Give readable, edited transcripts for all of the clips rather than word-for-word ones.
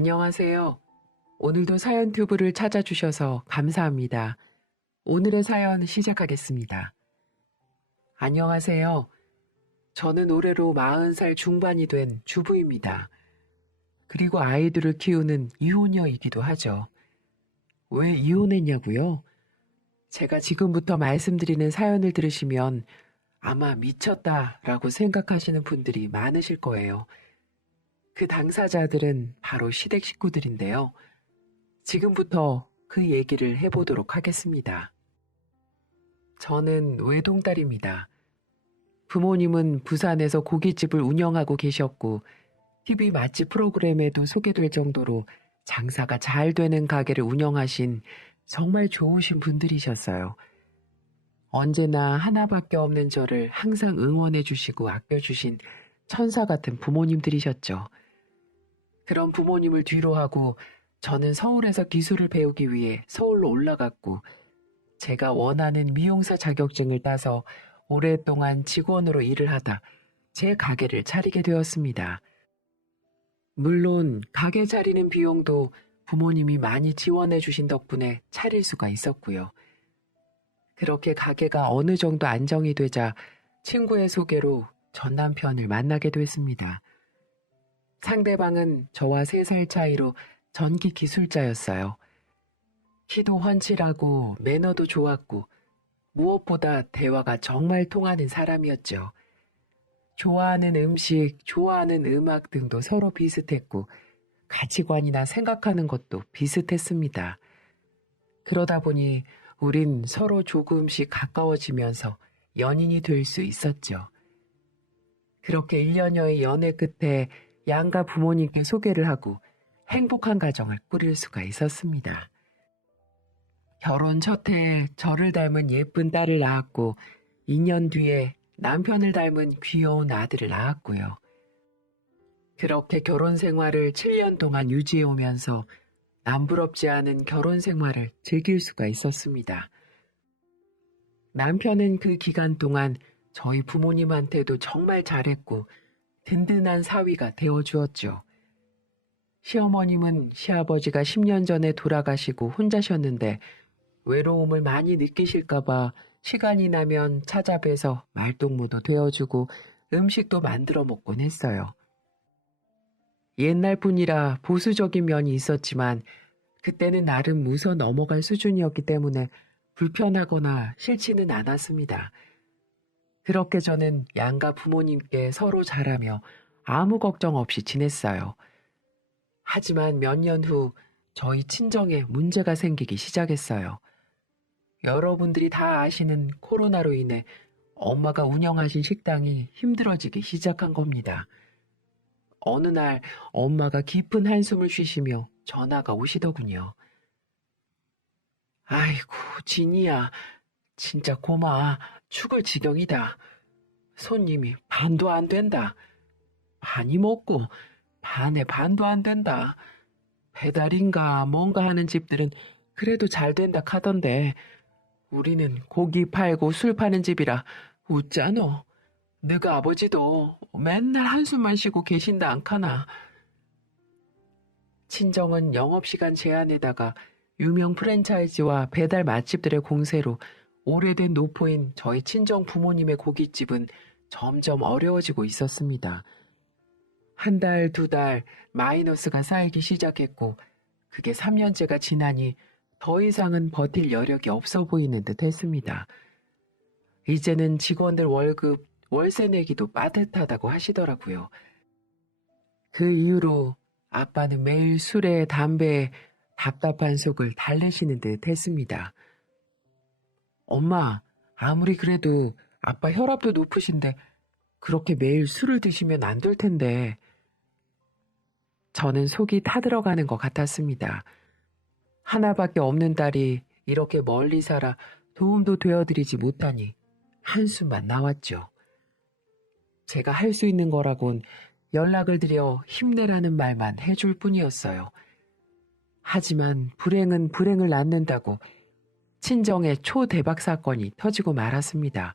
안녕하세요. 오늘도 사연 튜브를 찾아주셔서 감사합니다. 오늘의 사연 시작하겠습니다. 안녕하세요. 저는 올해로 40살 중반이 된 주부입니다. 그리고 아이들을 키우는 이혼녀이기도 하죠. 왜 이혼했냐고요? 제가 지금부터 말씀드리는 사연을 들으시면 아마 미쳤다라고 생각하시는 분들이 많으실 거예요. 그 당사자들은 바로 시댁 식구들인데요. 지금부터 그 얘기를 해보도록 하겠습니다. 저는 외동딸입니다. 부모님은 부산에서 고깃집을 운영하고 계셨고 TV 맛집 프로그램에도 소개될 정도로 장사가 잘 되는 가게를 운영하신 정말 좋으신 분들이셨어요. 언제나 하나밖에 없는 저를 항상 응원해 주시고 아껴주신 천사 같은 부모님들이셨죠. 그런 부모님을 뒤로 하고 저는 서울에서 기술을 배우기 위해 서울로 올라갔고 제가 원하는 미용사 자격증을 따서 오랫동안 직원으로 일을 하다 제 가게를 차리게 되었습니다. 물론 가게 차리는 비용도 부모님이 많이 지원해 주신 덕분에 차릴 수가 있었고요. 그렇게 가게가 어느 정도 안정이 되자 친구의 소개로 전 남편을 만나게 됐습니다. 상대방은 저와 3살 차이로 전기 기술자였어요. 키도 훤칠하고 매너도 좋았고 무엇보다 대화가 정말 통하는 사람이었죠. 좋아하는 음식, 좋아하는 음악 등도 서로 비슷했고 가치관이나 생각하는 것도 비슷했습니다. 그러다 보니 우린 서로 조금씩 가까워지면서 연인이 될 수 있었죠. 그렇게 1년여의 연애 끝에 양가 부모님께 소개를 하고 행복한 가정을 꾸릴 수가 있었습니다. 결혼 첫 해에 저를 닮은 예쁜 딸을 낳았고 2년 뒤에 남편을 닮은 귀여운 아들을 낳았고요. 그렇게 결혼 생활을 7년 동안 유지해 오면서 남부럽지 않은 결혼 생활을 즐길 수가 있었습니다. 남편은 그 기간 동안 저희 부모님한테도 정말 잘했고 든든한 사위가 되어주었죠. 시어머님은 시아버지가 10년 전에 돌아가시고 혼자셨는데 외로움을 많이 느끼실까봐 시간이 나면 찾아뵈서 말동무도 되어주고 음식도 만들어 먹곤 했어요. 옛날 분이라 보수적인 면이 있었지만 그때는 나름 웃어 넘어갈 수준이었기 때문에 불편하거나 싫지는 않았습니다. 그렇게 저는 양가 부모님께 서로 잘하며 아무 걱정 없이 지냈어요. 하지만 몇 년 후 저희 친정에 문제가 생기기 시작했어요. 여러분들이 다 아시는 코로나로 인해 엄마가 운영하신 식당이 힘들어지기 시작한 겁니다. 어느 날 엄마가 깊은 한숨을 쉬시며 전화가 오시더군요. 아이고, 진이야. 진짜 고마워. 죽을 지경이다. 손님이 반도 안 된다. 반이 먹고 반에 반도 안 된다. 배달인가 뭔가 하는 집들은 그래도 잘 된다 카던데 우리는 고기 팔고 술 파는 집이라 웃자노. 너가 아버지도 맨날 한숨만 쉬고 계신다 않카나. 친정은 영업시간 제한에다가 유명 프랜차이즈와 배달 맛집들의 공세로 오래된 노포인 저희 친정 부모님의 고깃집은 점점 어려워지고 있었습니다. 한 달, 2달 마이너스가 쌓이기 시작했고 그게 3년째가 지나니 더 이상은 버틸 여력이 없어 보이는 듯 했습니다. 이제는 직원들 월급, 월세 내기도 빠듯하다고 하시더라고요. 그 이후로 아빠는 매일 술에 담배에 답답한 속을 달래시는 듯 했습니다. 엄마, 아무리 그래도 아빠 혈압도 높으신데 그렇게 매일 술을 드시면 안 될 텐데. 저는 속이 타들어가는 것 같았습니다. 하나밖에 없는 딸이 이렇게 멀리 살아 도움도 되어드리지 못하니 한숨만 나왔죠. 제가 할 수 있는 거라곤 연락을 드려 힘내라는 말만 해줄 뿐이었어요. 하지만 불행은 불행을 낳는다고 친정의 초대박 사건이 터지고 말았습니다.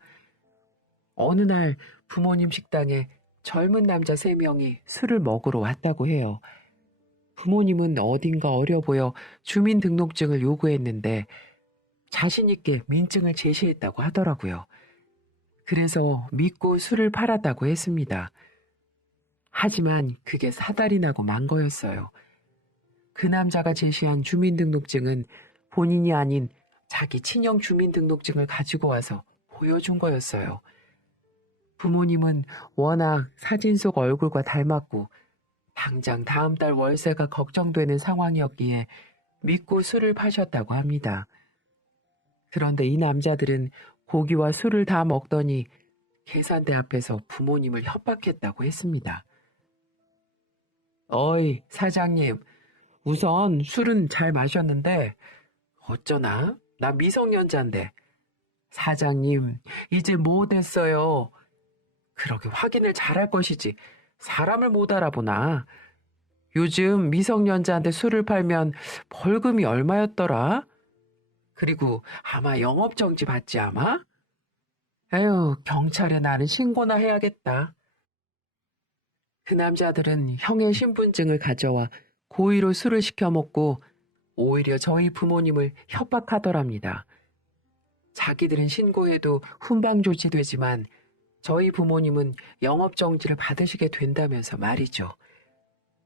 어느 날 부모님 식당에 젊은 남자 3명이 술을 먹으러 왔다고 해요. 부모님은 어딘가 어려 보여 주민등록증을 요구했는데 자신 있게 민증을 제시했다고 하더라고요. 그래서 믿고 술을 팔았다고 했습니다. 하지만 그게 사달이 나고 만 거였어요. 그 남자가 제시한 주민등록증은 본인이 아닌 자기 친형 주민등록증을 가지고 와서 보여준 거였어요. 부모님은 워낙 사진 속 얼굴과 닮았고 당장 다음 달 월세가 걱정되는 상황이었기에 믿고 술을 파셨다고 합니다. 그런데 이 남자들은 고기와 술을 다 먹더니 계산대 앞에서 부모님을 협박했다고 했습니다. 어이, 사장님, 우선 술은 잘 마셨는데 어쩌나? 나 미성년자인데. 사장님, 이제 뭐 됐어요? 그러게 확인을 잘할 것이지. 사람을 못 알아보나? 요즘 미성년자한테 술을 팔면 벌금이 얼마였더라? 그리고 아마 영업정지 받지 아마? 에휴, 경찰에 나는 신고나 해야겠다. 그 남자들은 형의 신분증을 가져와 고의로 술을 시켜 먹고 오히려 저희 부모님을 협박하더랍니다. 자기들은 신고해도 훈방 조치되지만 저희 부모님은 영업정지를 받으시게 된다면서 말이죠.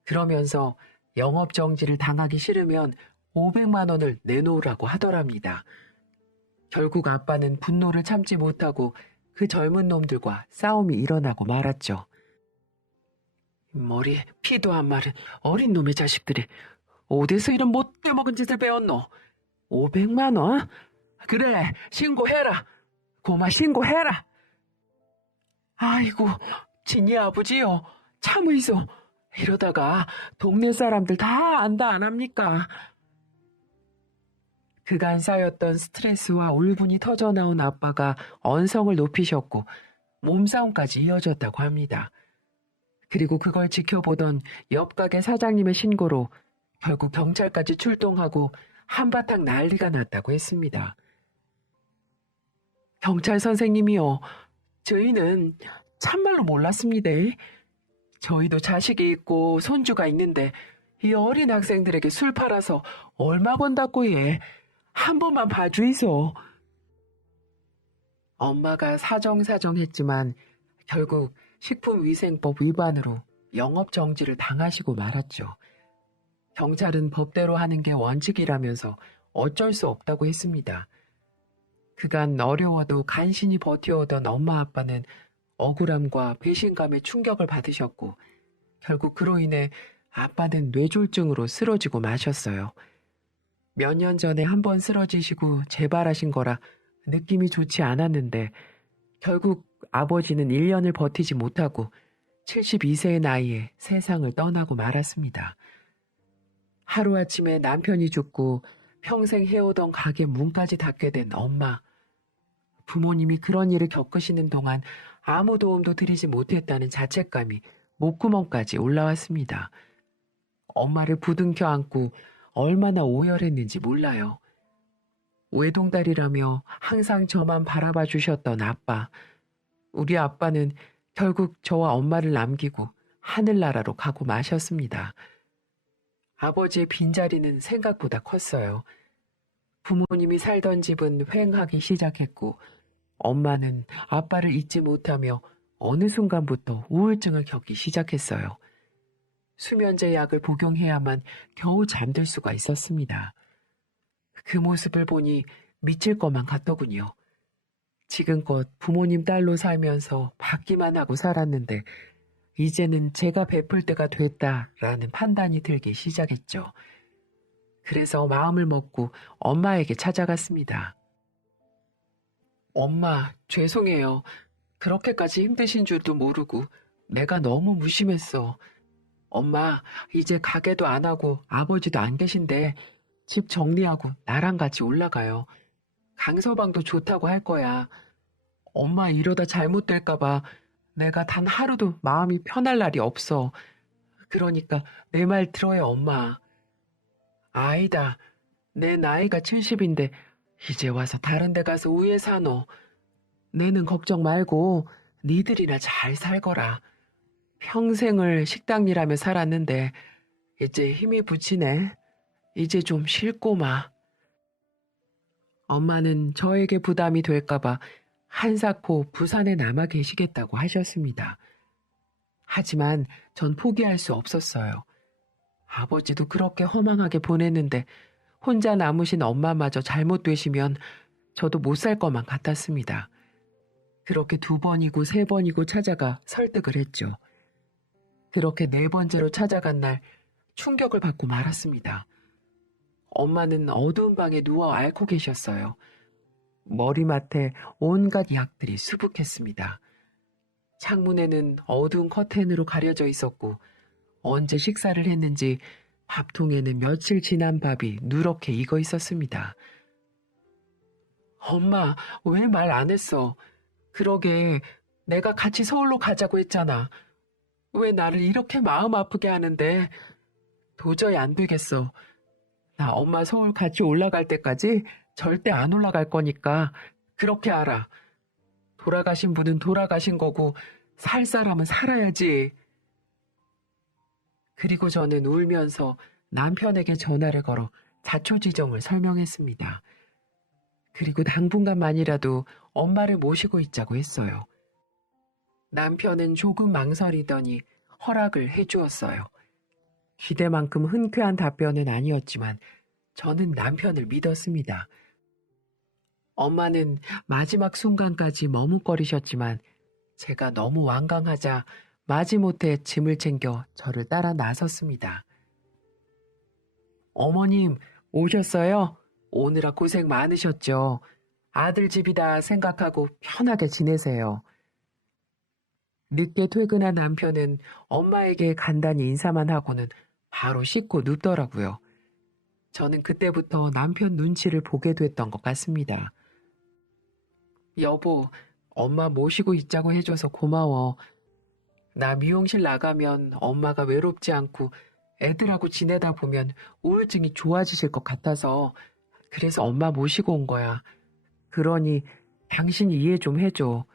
그러면서 영업정지를 당하기 싫으면 500만 원을 내놓으라고 하더랍니다. 결국 아빠는 분노를 참지 못하고 그 젊은 놈들과 싸움이 일어나고 말았죠. 머리에 피도 안 마른 어린 놈의 자식들이 어디서 이런 못돼 먹은 짓을 배웠노? 500만 원? 그래, 신고해라. 고마 신고해라. 아이고, 진이 아버지요. 참으이소. 이러다가 동네 사람들 다 안다 안 합니까? 그간 쌓였던 스트레스와 울분이 터져나온 아빠가 언성을 높이셨고 몸싸움까지 이어졌다고 합니다. 그리고 그걸 지켜보던 옆 가게 사장님의 신고로 결국 경찰까지 출동하고 한바탕 난리가 났다고 했습니다. 경찰 선생님이요. 저희는 참말로 몰랐습니다. 저희도 자식이 있고 손주가 있는데 이 어린 학생들에게 술 팔아서 얼마 번다고 해. 한 번만 봐주이소. 엄마가 사정사정했지만 결국 식품위생법 위반으로 영업정지를 당하시고 말았죠. 경찰은 법대로 하는 게 원칙이라면서 어쩔 수 없다고 했습니다. 그간 어려워도 간신히 버텨오던 엄마 아빠는 억울함과 배신감에 충격을 받으셨고 결국 그로 인해 아빠는 뇌졸중으로 쓰러지고 마셨어요. 몇 년 전에 한 번 쓰러지시고 재발하신 거라 느낌이 좋지 않았는데 결국 아버지는 1년을 버티지 못하고 72세의 나이에 세상을 떠나고 말았습니다. 하루아침에 남편이 죽고 평생 해오던 가게 문까지 닫게 된 엄마. 부모님이 그런 일을 겪으시는 동안 아무 도움도 드리지 못했다는 자책감이 목구멍까지 올라왔습니다. 엄마를 부둥켜 안고 얼마나 오열했는지 몰라요. 외동딸이라며 항상 저만 바라봐 주셨던 아빠. 우리 아빠는 결국 저와 엄마를 남기고 하늘나라로 가고 마셨습니다. 아버지의 빈자리는 생각보다 컸어요. 부모님이 살던 집은 휑하기 시작했고 엄마는 아빠를 잊지 못하며 어느 순간부터 우울증을 겪기 시작했어요. 수면제 약을 복용해야만 겨우 잠들 수가 있었습니다. 그 모습을 보니 미칠 것만 같더군요. 지금껏 부모님 딸로 살면서 받기만 하고 살았는데 이제는 제가 베풀 때가 됐다라는 판단이 들기 시작했죠. 그래서 마음을 먹고 엄마에게 찾아갔습니다. 엄마, 죄송해요. 그렇게까지 힘드신 줄도 모르고 내가 너무 무심했어. 엄마, 이제 가게도 안 하고 아버지도 안 계신데 집 정리하고 나랑 같이 올라가요. 강서방도 좋다고 할 거야. 엄마 이러다 잘못될까봐 내가 단 하루도 마음이 편할 날이 없어. 그러니까 내 말 들어요, 엄마. 아이다. 내 나이가 70인데 이제 와서 다른 데 가서 우에 사노. 내는 걱정 말고 니들이나 잘 살거라. 평생을 식당 일하며 살았는데 이제 힘이 붙이네. 이제 좀 쉴꼬마. 엄마는 저에게 부담이 될까봐 한사코 부산에 남아 계시겠다고 하셨습니다. 하지만 전 포기할 수 없었어요. 아버지도 그렇게 허망하게 보냈는데 혼자 남으신 엄마마저 잘못되시면 저도 못 살 것만 같았습니다. 그렇게 2번이고 3번이고 찾아가 설득을 했죠. 그렇게 4번째로 찾아간 날 충격을 받고 말았습니다. 엄마는 어두운 방에 누워 앓고 계셨어요. 머리맡에 온갖 약들이 수북했습니다. 창문에는 어두운 커튼으로 가려져 있었고 언제 식사를 했는지 밥통에는 며칠 지난 밥이 누렇게 익어 있었습니다. 엄마, 왜 말 안 했어? 그러게, 내가 같이 서울로 가자고 했잖아. 왜 나를 이렇게 마음 아프게 하는데? 도저히 안 되겠어. 나 엄마 서울 같이 올라갈 때까지 절대 안 올라갈 거니까 그렇게 알아. 돌아가신 분은 돌아가신 거고 살 사람은 살아야지. 그리고 저는 울면서 남편에게 전화를 걸어 자초지종을 설명했습니다. 그리고 당분간만이라도 엄마를 모시고 있자고 했어요. 남편은 조금 망설이더니 허락을 해주었어요. 기대만큼 흔쾌한 답변은 아니었지만 저는 남편을 믿었습니다. 엄마는 마지막 순간까지 머뭇거리셨지만 제가 너무 완강하자 마지못해 짐을 챙겨 저를 따라 나섰습니다. 어머님, 오셨어요? 오느라 고생 많으셨죠? 아들 집이다 생각하고 편하게 지내세요. 늦게 퇴근한 남편은 엄마에게 간단히 인사만 하고는 바로 씻고 눕더라고요. 저는 그때부터 남편 눈치를 보게 됐던 것 같습니다. 여보, 엄마 모시고 있자고 해줘서 고마워. 나 미용실 나가면 엄마가 외롭지 않고 애들하고 지내다 보면 우울증이 좋아지실 것 같아서 그래서 엄마 모시고 온 거야. 그러니 당신이 이해 좀 해줘.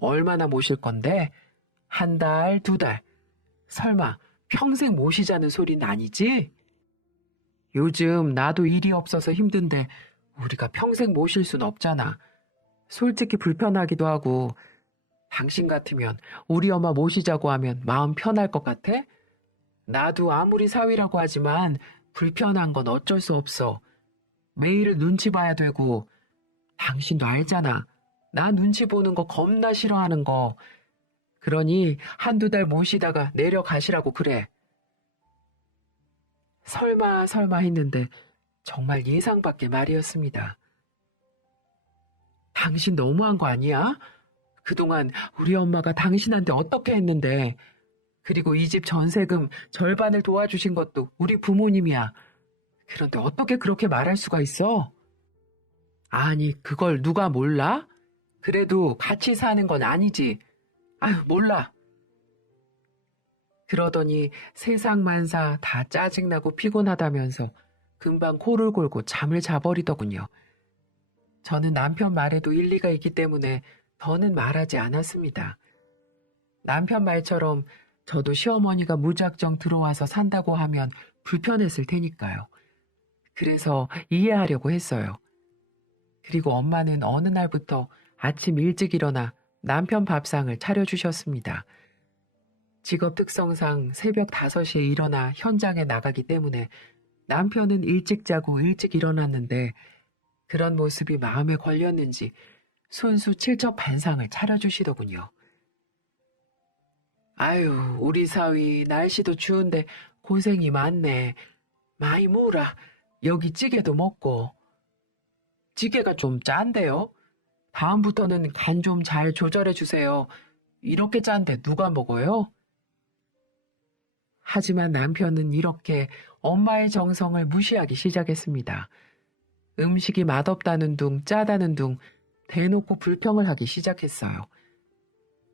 얼마나 모실 건데? 1달, 2달. 설마 평생 모시자는 소리는 아니지? 요즘 나도 일이 없어서 힘든데 우리가 평생 모실 순 없잖아. 솔직히 불편하기도 하고 당신 같으면 우리 엄마 모시자고 하면 마음 편할 것 같아? 나도 아무리 사위라고 하지만 불편한 건 어쩔 수 없어. 매일을 눈치 봐야 되고 당신도 알잖아. 나 눈치 보는 거 겁나 싫어하는 거. 그러니 1~2달 모시다가 내려가시라고 그래. 설마 했는데 정말 예상 밖의 말이었습니다. 당신 너무한 거 아니야? 그동안 우리 엄마가 당신한테 어떻게 했는데, 그리고 이 집 전세금 절반을 도와주신 것도 우리 부모님이야. 그런데 어떻게 그렇게 말할 수가 있어? 아니, 그걸 누가 몰라? 그래도 같이 사는 건 아니지. 아유, 몰라. 그러더니 세상만사 다 짜증나고 피곤하다면서 금방 코를 골고 잠을 자버리더군요. 저는 남편 말에도 일리가 있기 때문에 더는 말하지 않았습니다. 남편 말처럼 저도 시어머니가 무작정 들어와서 산다고 하면 불편했을 테니까요. 그래서 이해하려고 했어요. 그리고 엄마는 어느 날부터 아침 일찍 일어나 남편 밥상을 차려주셨습니다. 직업 특성상 새벽 5시에 일어나 현장에 나가기 때문에 남편은 일찍 자고 일찍 일어났는데 그런 모습이 마음에 걸렸는지 손수 칠첩반상을 차려주시더군요. 아유, 우리 사위 날씨도 추운데 고생이 많네. 많이 먹으라. 여기 찌개도 먹고. 찌개가 좀 짠데요? 다음부터는 간 좀 잘 조절해 주세요. 이렇게 짠데 누가 먹어요? 하지만 남편은 이렇게 엄마의 정성을 무시하기 시작했습니다. 음식이 맛없다는 둥 짜다는 둥 대놓고 불평을 하기 시작했어요.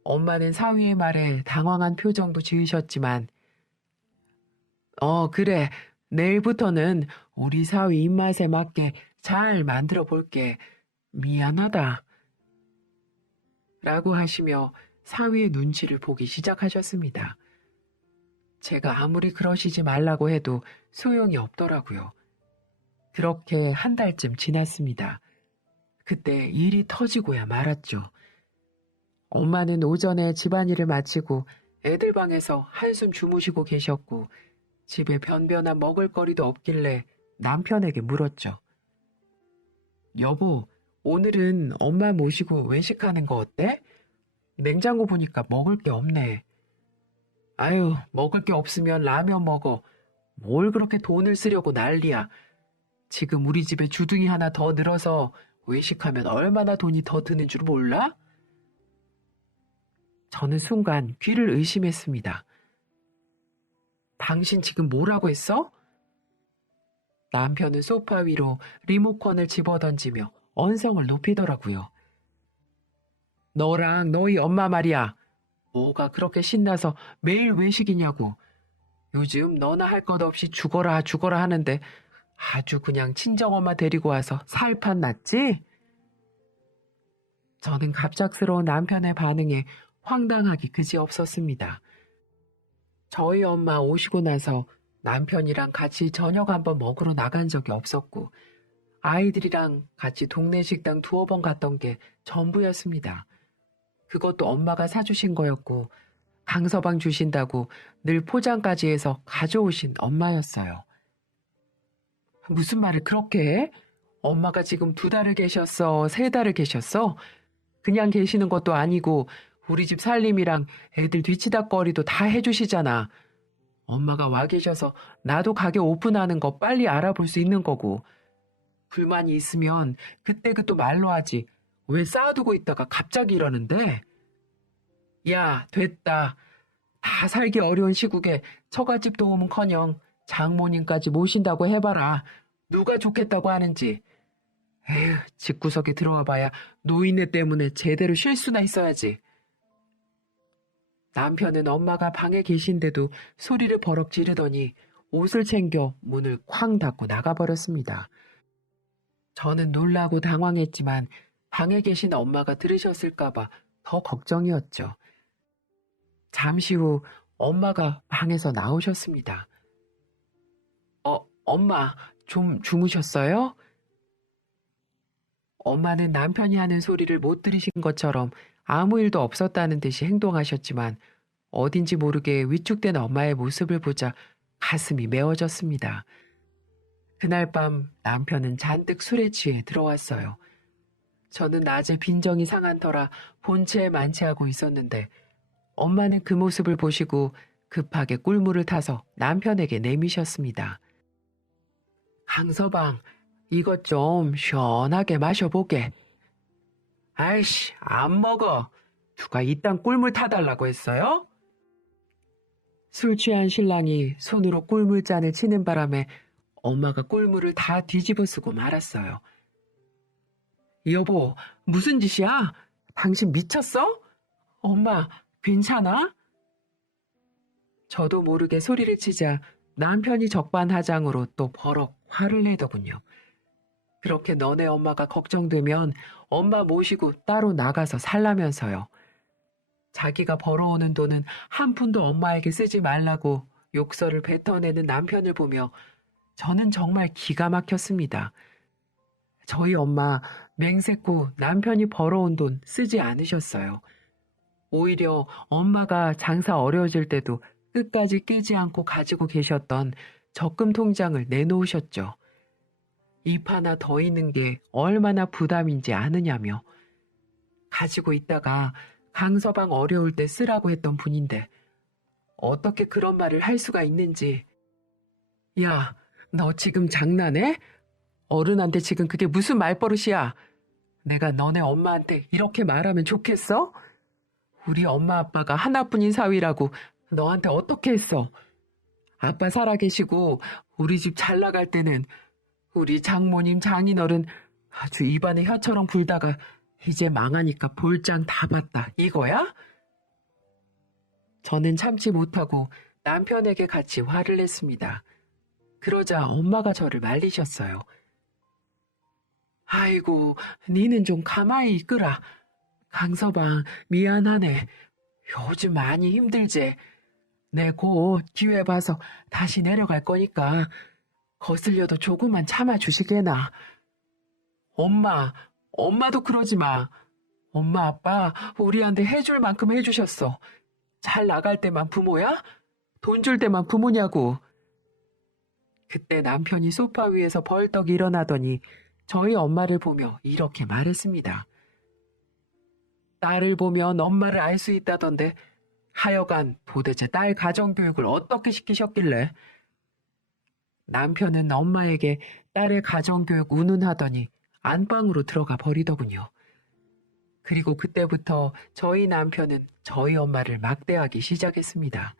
엄마는 사위의 말에 당황한 표정도 지으셨지만 그래. 내일부터는 우리 사위 입맛에 맞게 잘 만들어 볼게. 미안하다. 라고 하시며 사위의 눈치를 보기 시작하셨습니다. 제가 아무리 그러시지 말라고 해도 소용이 없더라고요. 그렇게 한 달쯤 지났습니다. 그때 일이 터지고야 말았죠. 엄마는 오전에 집안일을 마치고 애들 방에서 한숨 주무시고 계셨고 집에 변변한 먹을거리도 없길래 남편에게 물었죠. 여보, 오늘은 엄마 모시고 외식하는 거 어때? 냉장고 보니까 먹을 게 없네. 아유, 먹을 게 없으면 라면 먹어. 뭘 그렇게 돈을 쓰려고 난리야. 지금 우리 집에 주둥이 하나 더 늘어서 외식하면 얼마나 돈이 더 드는 줄 몰라? 저는 순간 귀를 의심했습니다. 당신 지금 뭐라고 했어? 남편은 소파 위로 리모컨을 집어던지며 언성을 높이더라고요. 너랑 너희 엄마 말이야. 뭐가 그렇게 신나서 매일 외식이냐고. 요즘 너나 할 것 없이 죽어라 죽어라 하는데 아주 그냥 친정엄마 데리고 와서 살판 났지? 저는 갑작스러운 남편의 반응에 황당하기 그지없었습니다. 저희 엄마 오시고 나서 남편이랑 같이 저녁 한번 먹으러 나간 적이 없었고 아이들이랑 같이 동네 식당 두어 번 갔던 게 전부였습니다. 그것도 엄마가 사주신 거였고 강서방 주신다고 늘 포장까지 해서 가져오신 엄마였어요. 무슨 말을 그렇게 해? 엄마가 지금 2달을 계셨어? 3달을 계셨어? 그냥 계시는 것도 아니고 우리 집 살림이랑 애들 뒤치다꺼리도 다 해주시잖아. 엄마가 와 계셔서 나도 가게 오픈하는 거 빨리 알아볼 수 있는 거고. 불만이 있으면 그때 또 말로 하지. 왜 쌓아두고 있다가 갑자기 이러는데? 야, 됐다. 다 살기 어려운 시국에 처갓집 도움은커녕 장모님까지 모신다고 해봐라. 누가 좋겠다고 하는지. 에휴, 집구석에 들어와 봐야 노인네 때문에 제대로 쉴 수나 있어야지. 남편은 엄마가 방에 계신데도 소리를 버럭 지르더니 옷을 챙겨 문을 쾅 닫고 나가버렸습니다. 저는 놀라고 당황했지만 방에 계신 엄마가 들으셨을까봐 더 걱정이었죠. 잠시 후 엄마가 방에서 나오셨습니다. 엄마, 좀 주무셨어요? 엄마는 남편이 하는 소리를 못 들으신 것처럼 아무 일도 없었다는 듯이 행동하셨지만 어딘지 모르게 위축된 엄마의 모습을 보자 가슴이 메워졌습니다. 그날 밤 남편은 잔뜩 술에 취해 들어왔어요. 저는 낮에 빈정이 상한 터라 본체에 만취하고 있었는데 엄마는 그 모습을 보시고 급하게 꿀물을 타서 남편에게 내미셨습니다. 강서방, 이것 좀 시원하게 마셔보게. 아이씨, 안 먹어. 누가 이딴 꿀물 타달라고 했어요? 술 취한 신랑이 손으로 꿀물잔을 치는 바람에 엄마가 꿀물을 다 뒤집어 쓰고 말았어요. 여보, 무슨 짓이야? 당신 미쳤어? 엄마, 괜찮아? 저도 모르게 소리를 치자 남편이 적반하장으로 또 버럭 화를 내더군요. 그렇게 너네 엄마가 걱정되면 엄마 모시고 따로 나가서 살라면서요. 자기가 벌어오는 돈은 한 푼도 엄마에게 쓰지 말라고 욕설을 뱉어내는 남편을 보며 저는 정말 기가 막혔습니다. 저희 엄마 맹세코 남편이 벌어온 돈 쓰지 않으셨어요. 오히려 엄마가 장사 어려워질 때도 끝까지 깨지 않고 가지고 계셨던 적금 통장을 내놓으셨죠. 입 하나 더 있는 게 얼마나 부담인지 아느냐며. 가지고 있다가 강서방 어려울 때 쓰라고 했던 분인데 어떻게 그런 말을 할 수가 있는지. 야, 너 지금 장난해? 어른한테 지금 그게 무슨 말버릇이야? 내가 너네 엄마한테 이렇게 말하면 좋겠어? 우리 엄마 아빠가 하나뿐인 사위라고 너한테 어떻게 했어? 아빠 살아계시고 우리 집 잘 나갈 때는 우리 장모님 장인어른 아주 입안에 혀처럼 불다가 이제 망하니까 볼장 다 봤다 이거야? 저는 참지 못하고 남편에게 같이 화를 냈습니다. 그러자 엄마가 저를 말리셨어요. 아이고, 니는 좀 가만히 있거라. 강서방, 미안하네. 요즘 많이 힘들지. 내 곧 기회 봐서 다시 내려갈 거니까 거슬려도 조금만 참아주시게나. 엄마도 그러지 마. 엄마, 아빠 우리한테 해줄 만큼 해주셨어. 잘 나갈 때만 부모야? 돈 줄 때만 부모냐고. 그때 남편이 소파 위에서 벌떡 일어나더니 저희 엄마를 보며 이렇게 말했습니다. 딸을 보면 엄마를 알 수 있다던데 하여간 도대체 딸 가정교육을 어떻게 시키셨길래? 남편은 엄마에게 딸의 가정교육 운운하더니 안방으로 들어가 버리더군요. 그리고 그때부터 저희 남편은 저희 엄마를 막대하기 시작했습니다.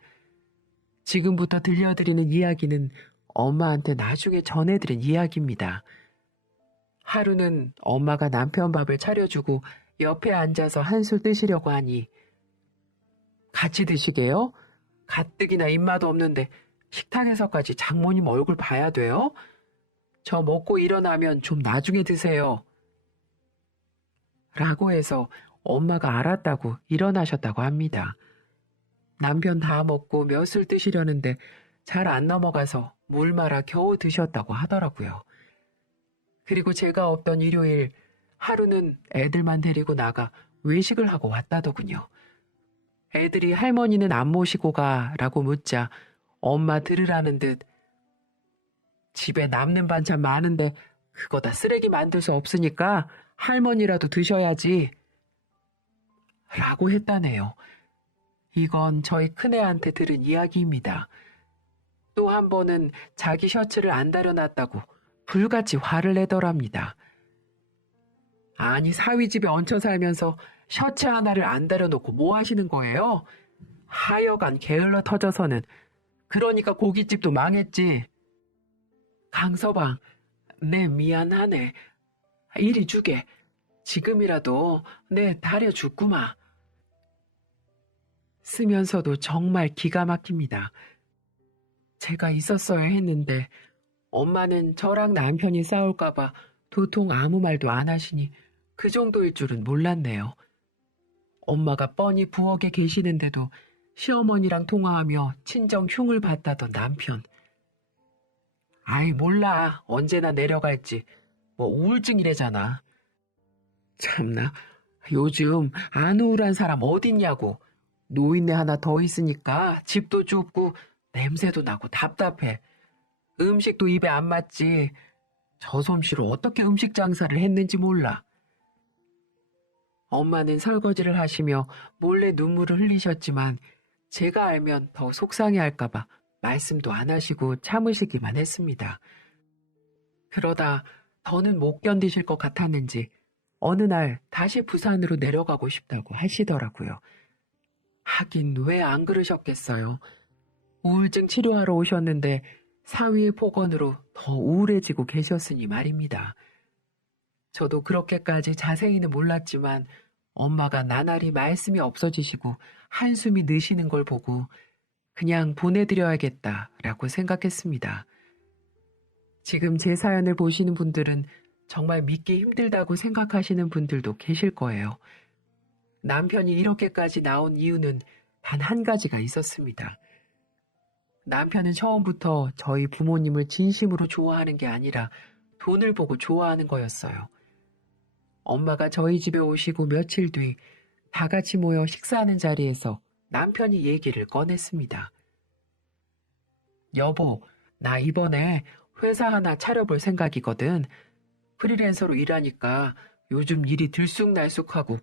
지금부터 들려드리는 이야기는 엄마한테 나중에 전해드린 이야기입니다. 하루는 엄마가 남편 밥을 차려주고 옆에 앉아서 한술 뜨시려고 하니 같이 드시게요? 가뜩이나 입맛 없는데 식탁에서까지 장모님 얼굴 봐야 돼요? 저 먹고 일어나면 좀 나중에 드세요. 라고 해서 엄마가 알았다고 일어나셨다고 합니다. 남편 다 먹고 몇 술 뜨시려는데 잘 안 넘어가서 물 말아 겨우 드셨다고 하더라고요. 그리고 제가 없던 일요일 하루는 애들만 데리고 나가 외식을 하고 왔다더군요. 애들이 할머니는 안 모시고 가라고 묻자 엄마 들으라는 듯 집에 남는 반찬 많은데 그거 다 쓰레기 만들 수 없으니까 할머니라도 드셔야지 라고 했다네요. 이건 저희 큰애한테 들은 이야기입니다. 또 한 번은 자기 셔츠를 안 다려놨다고 불같이 화를 내더랍니다. 아니 사위 집에 얹혀 살면서 셔츠 하나를 안 다려놓고 뭐 하시는 거예요? 하여간 게을러 터져서는 그러니까 고깃집도 망했지. 강서방, 내 미안하네. 이리 주게. 지금이라도 내 다려주구마. 쓰면서도 정말 기가 막힙니다. 제가 있었어야 했는데 엄마는 저랑 남편이 싸울까봐 도통 아무 말도 안 하시니 그 정도일 줄은 몰랐네요. 엄마가 뻔히 부엌에 계시는데도 시어머니랑 통화하며 친정 흉을 봤다던 남편. 아이 몰라 언제나 내려갈지 뭐 우울증이래잖아. 참나 요즘 안 우울한 사람 어딨냐고. 노인네 하나 더 있으니까 집도 좁고 냄새도 나고 답답해. 음식도 입에 안 맞지. 저 솜씨로 어떻게 음식 장사를 했는지 몰라. 엄마는 설거지를 하시며 몰래 눈물을 흘리셨지만 제가 알면 더 속상해할까봐 말씀도 안 하시고 참으시기만 했습니다. 그러다 더는 못 견디실 것 같았는지 어느 날 다시 부산으로 내려가고 싶다고 하시더라고요. 하긴 왜 안 그러셨겠어요. 우울증 치료하러 오셨는데 사위의 폭언으로 더 우울해지고 계셨으니 말입니다. 저도 그렇게까지 자세히는 몰랐지만 엄마가 나날이 말씀이 없어지시고 한숨이 느시는 걸 보고 그냥 보내드려야겠다라고 생각했습니다. 지금 제 사연을 보시는 분들은 정말 믿기 힘들다고 생각하시는 분들도 계실 거예요. 남편이 이렇게까지 나온 이유는 단 한 가지가 있었습니다. 남편은 처음부터 저희 부모님을 진심으로 좋아하는 게 아니라 돈을 보고 좋아하는 거였어요. 엄마가 저희 집에 오시고 며칠 뒤 다 같이 모여 식사하는 자리에서 남편이 얘기를 꺼냈습니다. 여보, 나 이번에 회사 하나 차려볼 생각이거든. 프리랜서로 일하니까 요즘 일이 들쑥날쑥하고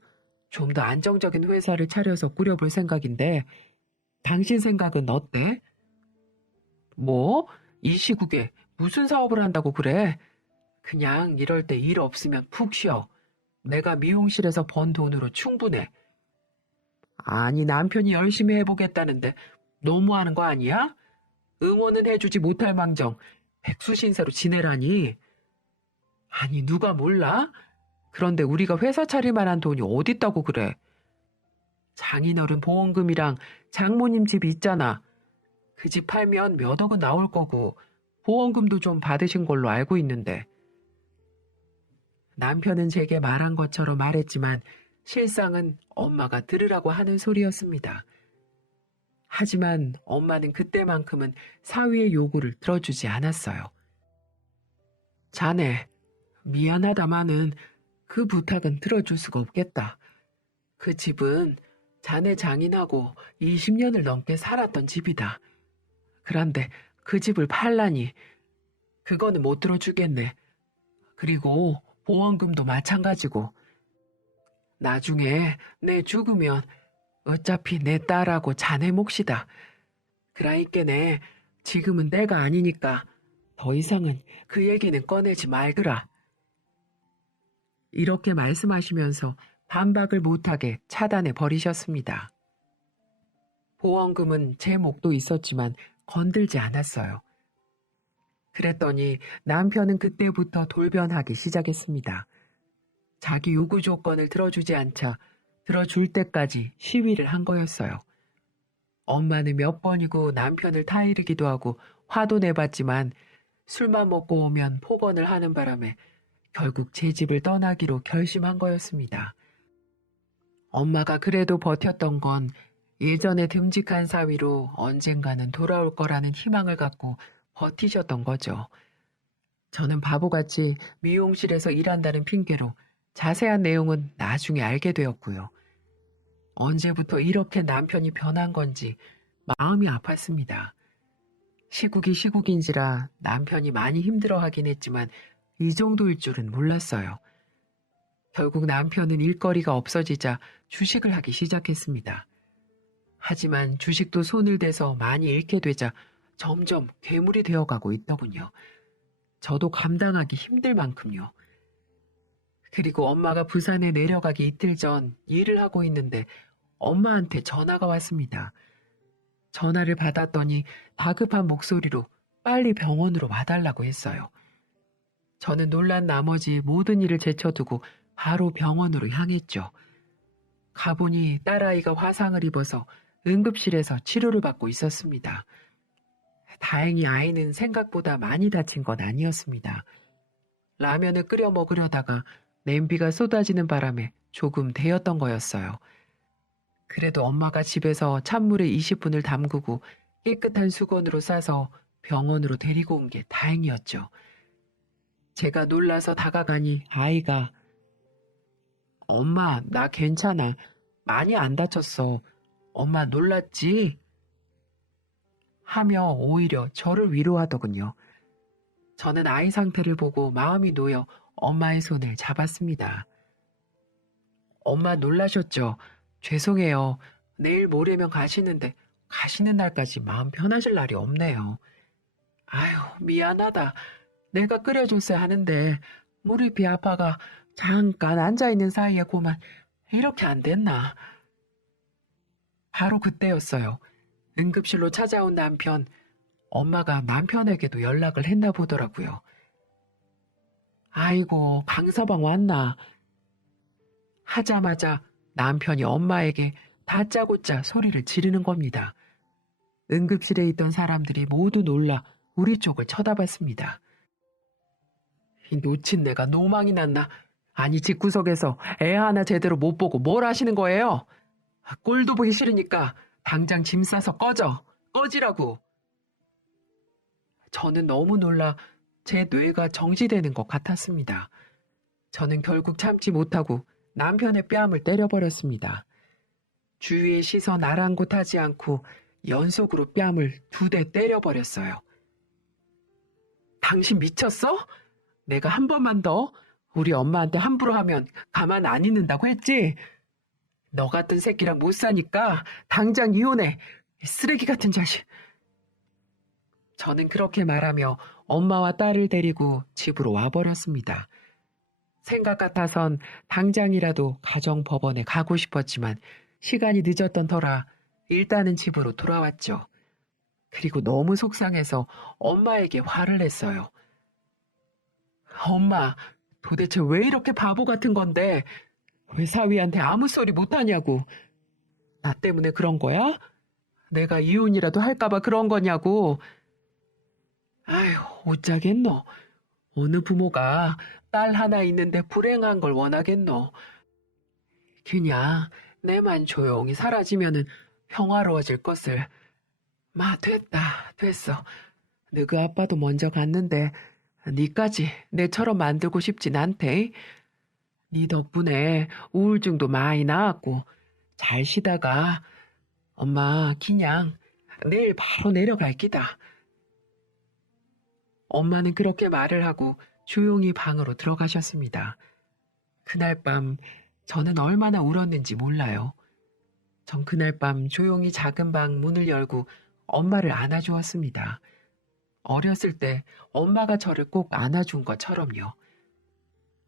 좀 더 안정적인 회사를 차려서 꾸려볼 생각인데 당신 생각은 어때? 뭐? 이 시국에 무슨 사업을 한다고 그래? 그냥 이럴 때 일 없으면 푹 쉬어. 내가 미용실에서 번 돈으로 충분해. 아니 남편이 열심히 해보겠다는데 너무하는 거 아니야? 응원은 해주지 못할 망정 백수신세로 지내라니. 아니 누가 몰라? 그런데 우리가 회사 차릴 만한 돈이 어딨다고 그래. 장인어른 보험금이랑 장모님 집 있잖아. 그 집 팔면 몇 억은 나올 거고 보험금도 좀 받으신 걸로 알고 있는데. 남편은 제게 말한 것처럼 말했지만 실상은 엄마가 들으라고 하는 소리였습니다. 하지만 엄마는 그때만큼은 사위의 요구를 들어주지 않았어요. 자네, 미안하다마는 그 부탁은 들어줄 수가 없겠다. 그 집은 자네 장인하고 20년을 넘게 살았던 집이다. 그런데 그 집을 팔라니 그거는 못 들어주겠네. 그리고 보험금도 마찬가지고. 나중에 내 죽으면 어차피 내 딸하고 자네 몫이다. 그라이께네 지금은 때가 아니니까 더 이상은 그 얘기는 꺼내지 말거라. 이렇게 말씀하시면서 반박을 못하게 차단해 버리셨습니다. 보험금은 제 몫도 있었지만 건들지 않았어요. 그랬더니 남편은 그때부터 돌변하기 시작했습니다. 자기 요구 조건을 들어주지 않자 들어줄 때까지 시위를 한 거였어요. 엄마는 몇 번이고 남편을 타이르기도 하고 화도 내봤지만 술만 먹고 오면 폭언을 하는 바람에 결국 제 집을 떠나기로 결심한 거였습니다. 엄마가 그래도 버텼던 건 예전에 듬직한 사위로 언젠가는 돌아올 거라는 희망을 갖고 버티셨던 거죠. 저는 바보같이 미용실에서 일한다는 핑계로 자세한 내용은 나중에 알게 되었고요. 언제부터 이렇게 남편이 변한 건지 마음이 아팠습니다. 시국이 시국인지라 남편이 많이 힘들어하긴 했지만 이 정도일 줄은 몰랐어요. 결국 남편은 일거리가 없어지자 주식을 하기 시작했습니다. 하지만 주식도 손을 대서 많이 잃게 되자 점점 괴물이 되어가고 있더군요. 저도 감당하기 힘들 만큼요. 그리고 엄마가 부산에 내려가기 이틀 전 일을 하고 있는데 엄마한테 전화가 왔습니다. 전화를 받았더니 다급한 목소리로 빨리 병원으로 와달라고 했어요. 저는 놀란 나머지 모든 일을 제쳐두고 바로 병원으로 향했죠. 가보니 딸아이가 화상을 입어서 응급실에서 치료를 받고 있었습니다. 다행히 아이는 생각보다 많이 다친 건 아니었습니다. 라면을 끓여 먹으려다가 냄비가 쏟아지는 바람에 조금 데였던 거였어요. 그래도 엄마가 집에서 찬물에 20분을 담그고 깨끗한 수건으로 싸서 병원으로 데리고 온 게 다행이었죠. 제가 놀라서 다가가니 아이가 엄마, 나 괜찮아. 많이 안 다쳤어. 엄마 놀랐지? 하며 오히려 저를 위로하더군요. 저는 아이 상태를 보고 마음이 놓여 엄마의 손을 잡았습니다. 엄마 놀라셨죠? 죄송해요. 내일 모레면 가시는데 가시는 날까지 마음 편하실 날이 없네요. 아유, 미안하다. 내가 끓여줬어야 하는데 무릎이 아파가 잠깐 앉아있는 사이에 고만 이렇게 안 됐나? 바로 그때였어요. 응급실로 찾아온 남편, 엄마가 남편에게도 연락을 했나 보더라고요. 아이고, 강서방 왔나? 하자마자 남편이 엄마에게 다짜고짜 소리를 지르는 겁니다. 응급실에 있던 사람들이 모두 놀라 우리 쪽을 쳐다봤습니다. 이 놓친 내가 노망이 났나? 아니, 집구석에서 애 하나 제대로 못 보고 뭘 하시는 거예요? 꼴도 보기 싫으니까 당장 짐 싸서 꺼지라고. 저는 너무 놀라 제 뇌가 정지되는 것 같았습니다. 저는 결국 참지 못하고 남편의 뺨을 때려버렸습니다. 주위의 시선 아랑곳하지 않고 연속으로 뺨을 2대 때려버렸어요. 당신 미쳤어? 내가 한 번만 더 우리 엄마한테 함부로 하면 가만 안 있는다고 했지? 너 같은 새끼랑 못 사니까 당장 이혼해. 쓰레기 같은 자식. 저는 그렇게 말하며 엄마와 딸을 데리고 집으로 와버렸습니다. 생각 같아선 당장이라도 가정법원에 가고 싶었지만 시간이 늦었던 터라 일단은 집으로 돌아왔죠. 그리고 너무 속상해서 엄마에게 화를 냈어요. 엄마, 도대체 왜 이렇게 바보 같은 건데? 왜 사위한테 아무 소리 못하냐고. 나 때문에 그런 거야? 내가 이혼이라도 할까봐 그런 거냐고. 아휴, 어쩌겠노. 어느 부모가 딸 하나 있는데 불행한 걸 원하겠노. 그냥 내만 조용히 사라지면은 평화로워질 것을 마, 됐다. 됐어. 너그 아빠도 먼저 갔는데 니까지 내처럼 만들고 싶진 않대. 니 덕분에 우울증도 많이 나았고 잘 쉬다가 엄마 그냥 내일 바로 내려갈 기다. 엄마는 그렇게 말을 하고 조용히 방으로 들어가셨습니다. 그날 밤 저는 얼마나 울었는지 몰라요. 전 그날 밤 조용히 작은 방 문을 열고 엄마를 안아주었습니다. 어렸을 때 엄마가 저를 꼭 안아준 것처럼요.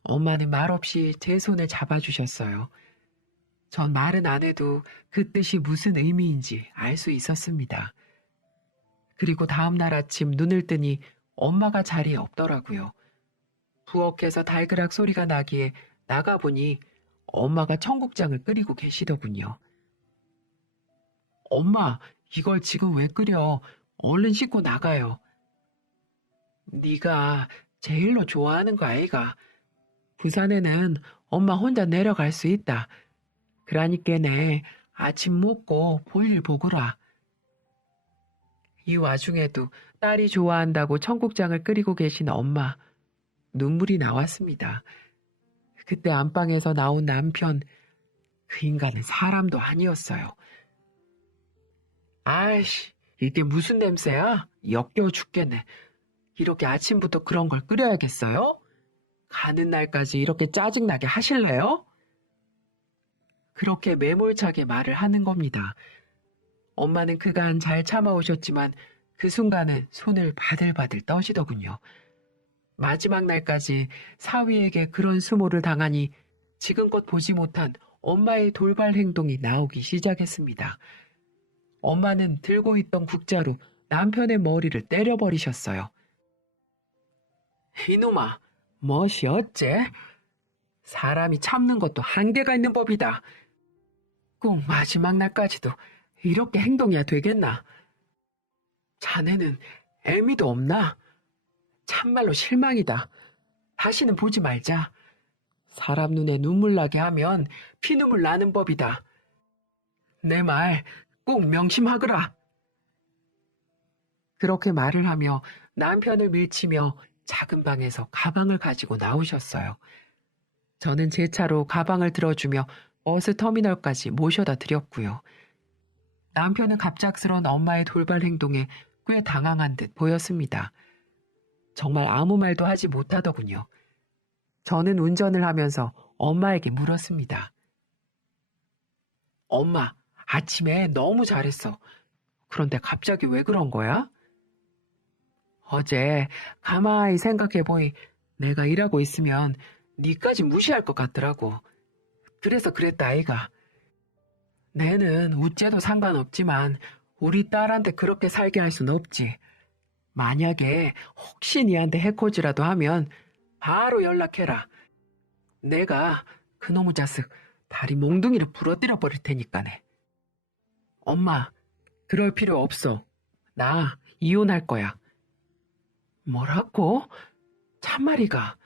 엄마는 말없이 제 손을 잡아주셨어요. 전 말은 안 해도 그 뜻이 무슨 의미인지 알 수 있었습니다. 그리고 다음날 아침 눈을 뜨니 엄마가 자리에 없더라고요. 부엌에서 달그락 소리가 나기에 나가보니 엄마가 청국장을 끓이고 계시더군요. 엄마, 이걸 지금 왜 끓여? 얼른 씻고 나가요. 네가 제일로 좋아하는 거 아이가? 부산에는 엄마 혼자 내려갈 수 있다. 그러니까네 아침 먹고 볼일 보거라. 이 와중에도 딸이 좋아한다고 청국장을 끓이고 계신 엄마. 눈물이 나왔습니다. 그때 안방에서 나온 남편. 그 인간은 사람도 아니었어요. 아이씨, 이게 무슨 냄새야? 역겨워 죽겠네. 이렇게 아침부터 그런 걸 끓여야겠어요? 가는 날까지 이렇게 짜증나게 하실래요? 그렇게 매몰차게 말을 하는 겁니다. 엄마는 그간 잘 참아오셨지만 그 순간은 손을 바들바들 떠시더군요. 마지막 날까지 사위에게 그런 수모를 당하니 지금껏 보지 못한 엄마의 돌발 행동이 나오기 시작했습니다. 엄마는 들고 있던 국자로 남편의 머리를 때려버리셨어요. 이놈아, 멋이 어째? 사람이 참는 것도 한계가 있는 법이다. 꼭 마지막 날까지도 이렇게 행동해야 되겠나? 자네는 애미도 없나? 참말로 실망이다. 다시는 보지 말자. 사람 눈에 눈물 나게 하면 피눈물 나는 법이다. 내 말 꼭 명심하거라. 그렇게 말을 하며 남편을 밀치며 작은 방에서 가방을 가지고 나오셨어요. 저는 제 차로 가방을 들어주며 버스 터미널까지 모셔다 드렸고요. 남편은 갑작스러운 엄마의 돌발 행동에 꽤 당황한 듯 보였습니다. 정말 아무 말도 하지 못하더군요. 저는 운전을 하면서 엄마에게 물었습니다. 엄마, 아침에 너무 잘했어. 그런데 갑자기 왜 그런 거야? 어제 가만히 생각해보니 내가 일하고 있으면 니까지 무시할 것 같더라고. 그래서 그랬다 아이가. 내는 우째도 상관없지만 우리 딸한테 그렇게 살게 할 순 없지. 만약에 혹시 니한테 해코지라도 하면 바로 연락해라. 내가 그놈의 자식 다리 몽둥이를 부러뜨려 버릴 테니까네. 엄마, 그럴 필요 없어. 나 이혼할 거야. 뭐라고? 참말이가.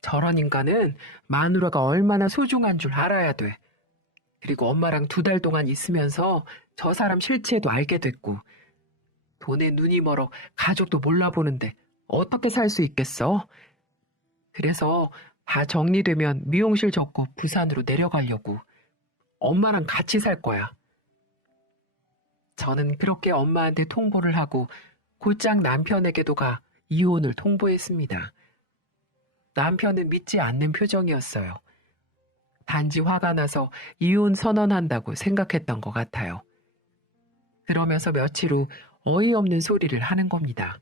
저런 인간은 마누라가 얼마나 소중한 줄 알아야 돼. 그리고 엄마랑 2달 동안 있으면서 저 사람 실체도 알게 됐고 돈에 눈이 멀어 가족도 몰라보는데 어떻게 살 수 있겠어? 그래서 다 정리되면 미용실 접고 부산으로 내려가려고. 엄마랑 같이 살 거야. 저는 그렇게 엄마한테 통보를 하고 곧장 남편에게도 가 이혼을 통보했습니다. 남편은 믿지 않는 표정이었어요. 단지 화가 나서 이혼 선언한다고 생각했던 것 같아요. 그러면서 며칠 후 어이없는 소리를 하는 겁니다.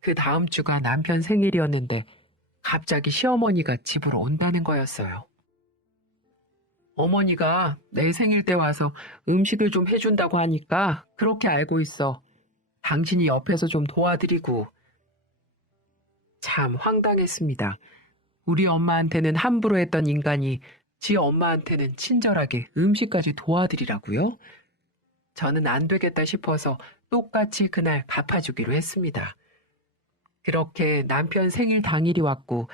그 다음 주가 남편 생일이었는데 갑자기 시어머니가 집으로 온다는 거였어요. 어머니가 내 생일 때 와서 음식을 좀 해준다고 하니까 그렇게 알고 있어. 당신이 옆에서 좀 도와드리고. 참 황당했습니다. 우리 엄마한테는 함부로 했던 인간이 지 엄마한테는 친절하게 음식까지 도와드리라고요? 저는 안 되겠다 싶어서 똑같이 그날 갚아주기로 했습니다. 그렇게 남편 생일 당일이 왔고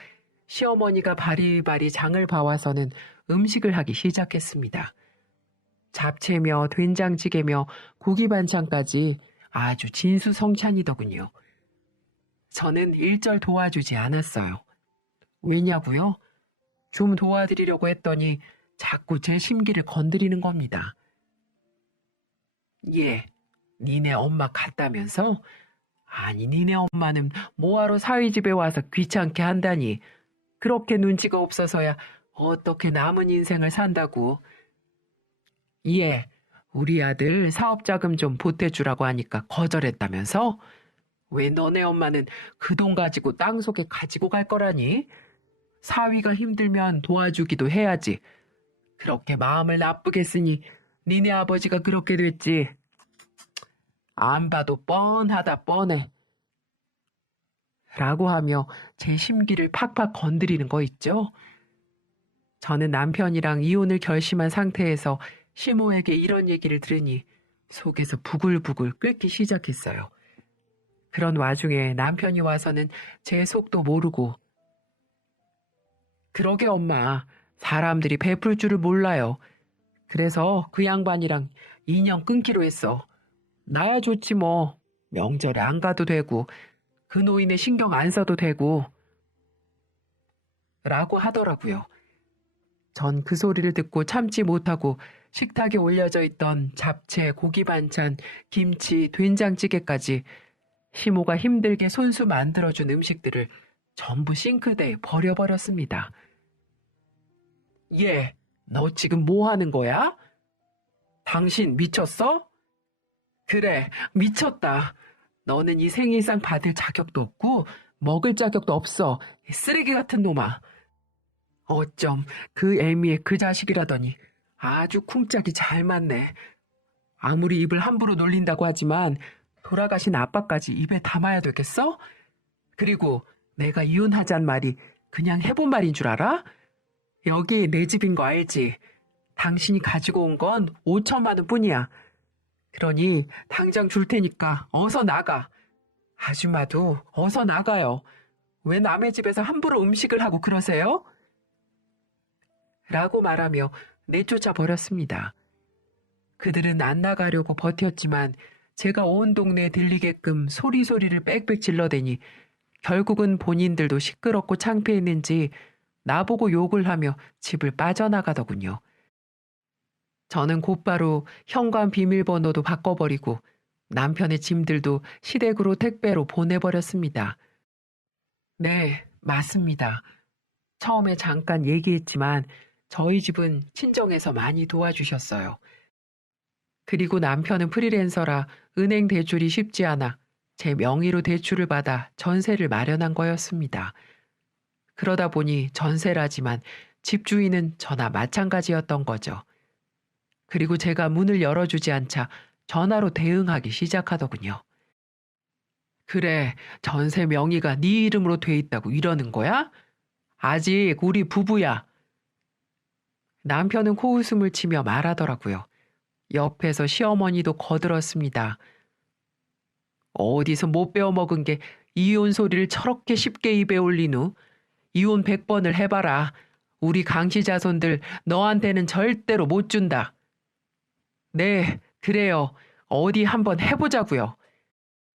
시어머니가 바리바리 장을 봐와서는 음식을 하기 시작했습니다. 잡채며 된장찌개며 고기 반찬까지 아주 진수성찬이더군요. 저는 일절 도와주지 않았어요. 왜냐고요? 좀 도와드리려고 했더니 자꾸 제 심기를 건드리는 겁니다. 예, 니네 엄마 같다면서? 아니, 니네 엄마는 뭐하러 사위 집에 와서 귀찮게 한다니. 그렇게 눈치가 없어서야 어떻게 남은 인생을 산다고. 예, 우리 아들 사업자금 좀 보태주라고 하니까 거절했다면서? 왜 너네 엄마는 그 돈 가지고 땅속에 가지고 갈 거라니? 사위가 힘들면 도와주기도 해야지. 그렇게 마음을 나쁘게 쓰니 니네 아버지가 그렇게 됐지. 안 봐도 뻔하다 뻔해. 라고 하며 제 심기를 팍팍 건드리는 거 있죠? 저는 남편이랑 이혼을 결심한 상태에서 시모에게 이런 얘기를 들으니 속에서 부글부글 끓기 시작했어요. 그런 와중에 남편이 와서는 제 속도 모르고 그러게 엄마, 사람들이 베풀 줄을 몰라요. 그래서 그 양반이랑 인연 끊기로 했어. 나야 좋지 뭐. 명절에 안 가도 되고 그 노인의 신경 안 써도 되고 라고 하더라고요. 전 그 소리를 듣고 참지 못하고 식탁에 올려져 있던 잡채, 고기 반찬, 김치, 된장찌개까지 시모가 힘들게 손수 만들어준 음식들을 전부 싱크대에 버려버렸습니다. 얘, 너 지금 뭐 하는 거야? 당신 미쳤어? 그래, 미쳤다. 너는 이 생일상 받을 자격도 없고 먹을 자격도 없어. 쓰레기 같은 놈아. 어쩜 그 애미의 그 자식이라더니 아주 쿵짝이 잘 맞네. 아무리 입을 함부로 놀린다고 하지만 돌아가신 아빠까지 입에 담아야 되겠어? 그리고 내가 이혼하잔 말이 그냥 해본 말인 줄 알아? 여기 내 집인 거 알지? 당신이 가지고 온 건 5천만 원 뿐이야. 그러니 당장 줄 테니까 어서 나가. 아줌마도 어서 나가요. 왜 남의 집에서 함부로 음식을 하고 그러세요? 라고 말하며 내쫓아 버렸습니다. 그들은 안 나가려고 버텼지만 제가 온 동네에 들리게끔 소리소리를 빽빽 질러대니 결국은 본인들도 시끄럽고 창피했는지 나보고 욕을 하며 집을 빠져나가더군요. 저는 곧바로 현관 비밀번호도 바꿔버리고 남편의 짐들도 시댁으로 택배로 보내버렸습니다. 네, 맞습니다. 처음에 잠깐 얘기했지만 저희 집은 친정에서 많이 도와주셨어요. 그리고 남편은 프리랜서라 은행 대출이 쉽지 않아 제 명의로 대출을 받아 전세를 마련한 거였습니다. 그러다 보니 전세라지만 집주인은 저나 마찬가지였던 거죠. 그리고 제가 문을 열어주지 않자 전화로 대응하기 시작하더군요. 그래, 전세 명의가 네 이름으로 돼 있다고 이러는 거야? 아직 우리 부부야. 남편은 코웃음을 치며 말하더라고요. 옆에서 시어머니도 거들었습니다. 어디서 못 배워먹은 게 이혼 소리를 저렇게 쉽게 입에 올리누? 이혼 100번을 해봐라. 우리 강씨 자손들 너한테는 절대로 못 준다. 네, 그래요. 어디 한번 해보자고요.